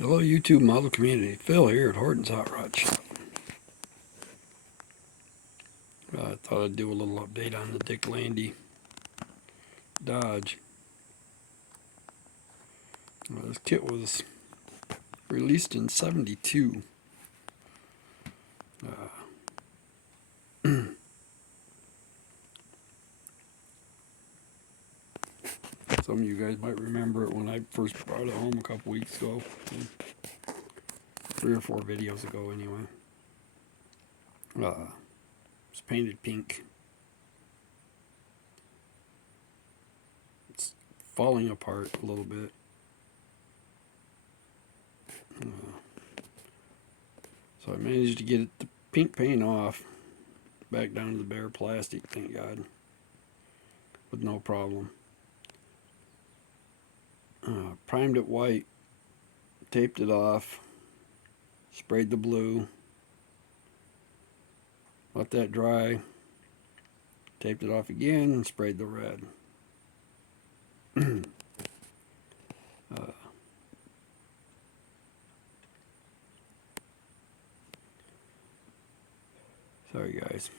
Hello YouTube model community, Phil here at Horton's Hot Rod Shop. I thought I'd do a little update on the Decal Dodge. This kit was released in '72. Some of you guys might remember it when I first brought it home a couple weeks ago. 3 or 4 videos ago anyway. It's painted pink. It's falling apart a little bit. So I managed to get the pink paint off, back down to the bare plastic, thank God, with no problem. Primed it white, taped it off, sprayed the blue, let that dry, taped it off again, and sprayed the red. Sorry guys.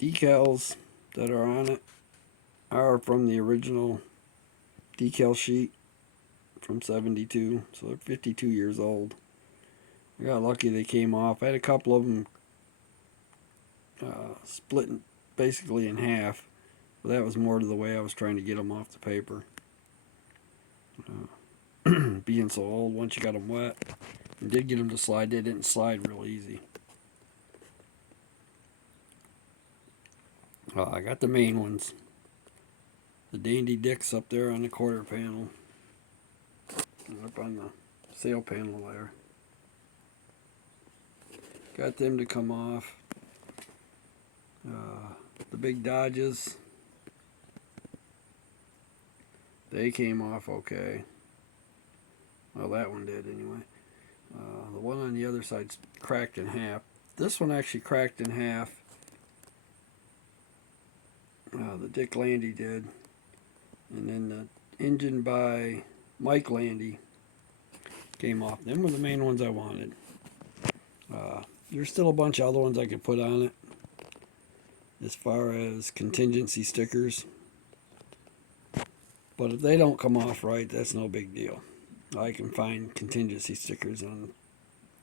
Decals that are on it are from the original decal sheet from '72, so they're 52 years old. I got lucky they came off. I had a couple of them split basically in half, but that was more to the way I was trying to get them off the paper. Being so old, once you got them wet and did get them to slide, they didn't slide real easy. I got the main ones, the Dandy Dicks up there on the quarter panel, up on the sail panel there. Got them to come off. The big Dodges, they came off okay. Well, that one did anyway. The one on the other side's cracked in half. This one actually cracked in half. The Dick Landy did. And then the engine by Mike Landy came off. Them were the main ones I wanted. There's still a bunch of other ones I could put on it as far as contingency stickers. But if they don't come off right, that's no big deal. I can find contingency stickers on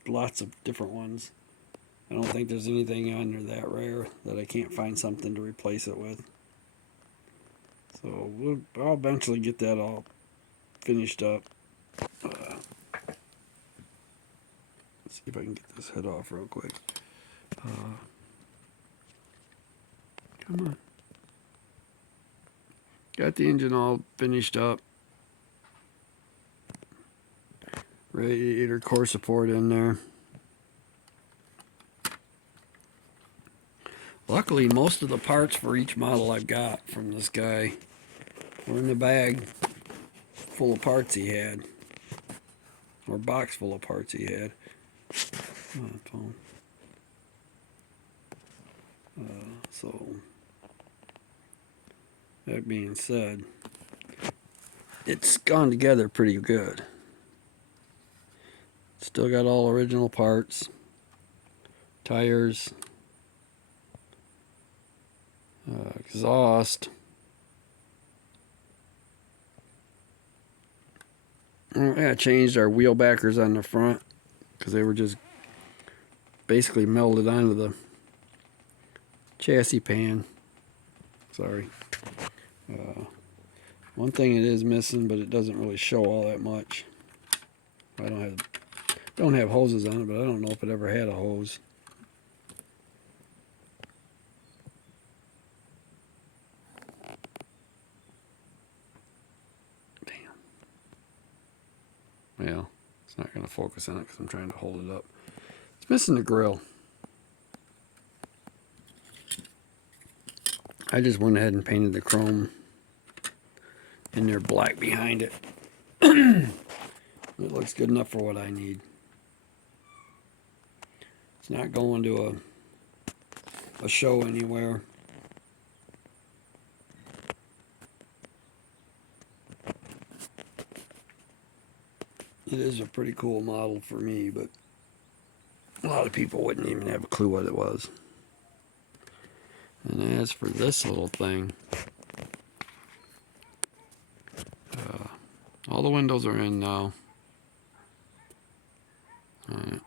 lots of different ones. I don't think there's anything on there that rare that I can't find something to replace it with. So I'll eventually get that all finished up. Let's see if I can get this head off real quick. Come on. Got the engine all finished up. Radiator core support in there. Luckily, most of the parts for each model I've got from this guy were in the bag full of parts he had. Or box full of parts he had. So, that being said, it's gone together pretty good. Still got all original parts, tires, exhaust. I changed our wheel backers on the front because they were just basically melded onto the chassis pan. Sorry. One thing it is missing, but it doesn't really show all that much. I don't have hoses on it, but I don't know if it ever had a hose. Well, it's not going to focus on it because I'm trying to hold it up. It's missing the grill. I just went ahead and painted the chrome in there black behind it. It looks good enough for what I need. It's not going to a show anywhere. It is a pretty cool model for me, but a lot of people wouldn't even have a clue what it was. And as for this little thing, all the windows are in now. Alright.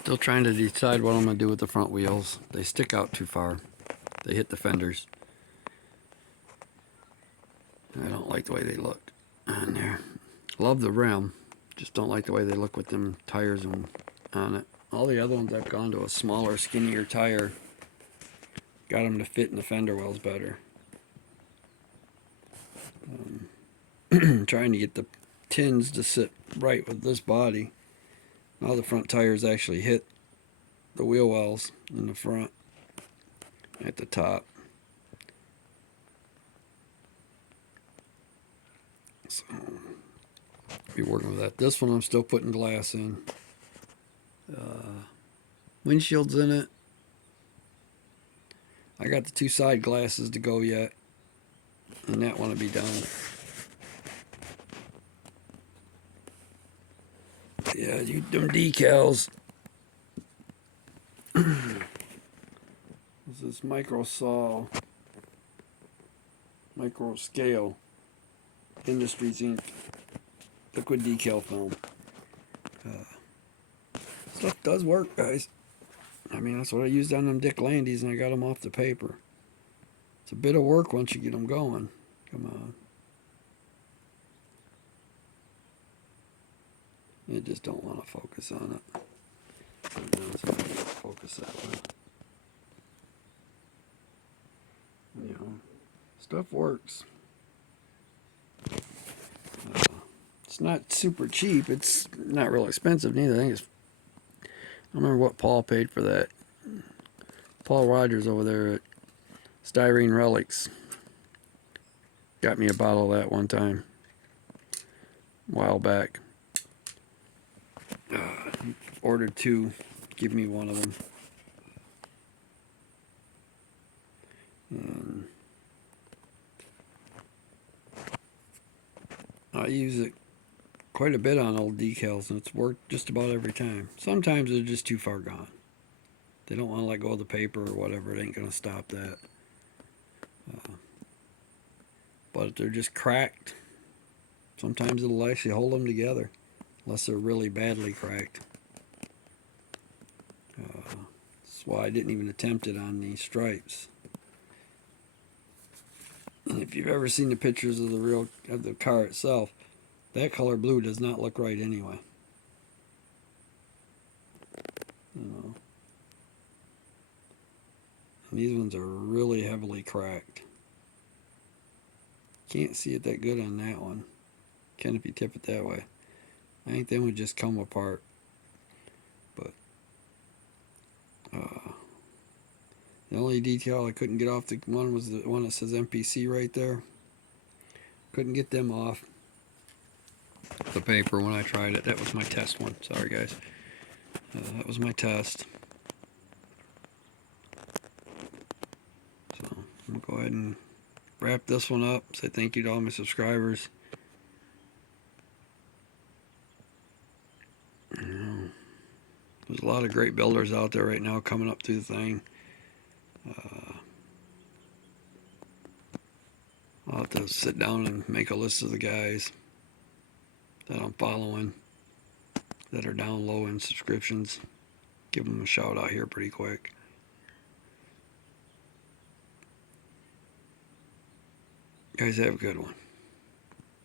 Still trying to decide what I'm going to do with the front wheels. They stick out too far. They hit the fenders. I don't like the way they look on there. Love the rim, just don't like the way they look with them tires on it. All the other ones I've gone to a smaller, skinnier tire. Got them to fit in the fender wells better. Trying to get the tins to sit right with this body. Now the front tires actually hit the wheel wells in the front at the top. So, be working with that. This one I'm still putting glass in. Windshield's in it. I got the two side glasses to go yet, and that one to be done. Yeah, them decals. This is micro scale Industries Inc. liquid decal film. Stuff does work, guys. I mean, that's what I used on them Dick Landies, and I got them off the paper. It's a bit of work once you get them going. Come on. You just don't want to focus on it. Focus that way. You know, stuff works. It's not super cheap. It's not real expensive neither. I think it's. I remember what Paul paid for that. Paul Rogers over there at Styrene Relics got me a bottle of that one time, a while back. Ordered two, give me one of them. And I use it quite a bit on old decals, and it's worked just about every time. Sometimes they're just too far gone. They don't want to let go of the paper or whatever. It ain't going to stop that. But if they're just cracked, sometimes it'll actually hold them together, unless they're really badly cracked. That's why I didn't even attempt it on these stripes. And if you've ever seen the pictures of the car itself, that color blue does not look right anyway. You know. And these ones are really heavily cracked. Can't see it that good on that one. Can if you tip it that way. I think them would just come apart. But the only detail I couldn't get off the one was the one that says MPC right there. Couldn't get them off the paper when I tried it. That was my test one. Sorry guys. That was my test. So I'm going to go ahead and wrap this one up. Say thank you to all my subscribers. There's a lot of great builders out there right now coming up through the thing. I'll have to sit down and make a list of the guys that I'm following that are down low in subscriptions. Give them a shout out here pretty quick. Guys, have a good one.